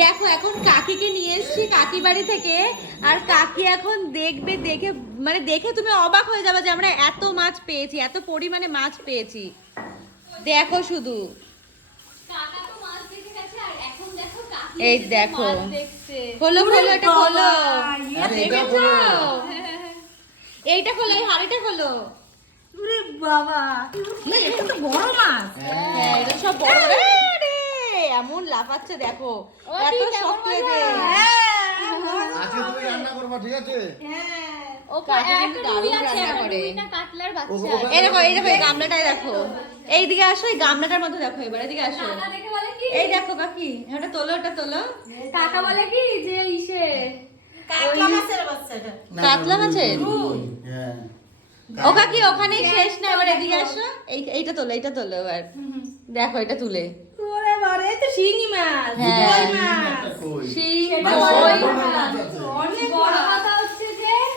দেখো এখন কাকিকে নিয়ে এসেছি কাকি বাড়ি থেকে, আর কাকি এখন দেখবে, দেখে মানে দেখে তুমি অবাক হয়ে যাবে যে আমরা এত মাছ পেয়েছি, এত পরিমাণে মাছ পেয়েছি। দেখো শুধু, এই দেখো, খোলো খোলো, এটা খোলো, দেখেছো? এইটা খোলো, এই হাড়িটা খোলো। ওরে বাবা, না এটা তো বড় মাছ। হ্যাঁ এটা সব বড়। রে এমন লাফাচ্ছে দেখো, এত শক্ত এদের। আজকে তুমি রান্না করবা, ঠিক আছে? কাকি কিন্তু দারুণ রান্না করে। এই দেখো, এই দেখো, এই গামলাটাই দেখো, এইদিকে আসো, এই গামলাটার মধ্যে দেখো, এবার এদিকে আসো, এই দেখো কাকি, এটা তোলো, এটা তোলো। কাকা বলে কি যে ইসে কাতলা মাছের বাচ্চা এটা। কাতলা মাছের? হ্যাঁ। ও কাকি ওখানেই শেষ না, এবার এদিকে আসো, এইটা তোলো, এইটা তোলো এবার, দেখো এটা তুলে। ওরে বাবা, এই তো শিঙি মাছ, হ্যাঁ। কই মাছ। কই? শিং, সেটা কই, বড় মাছ।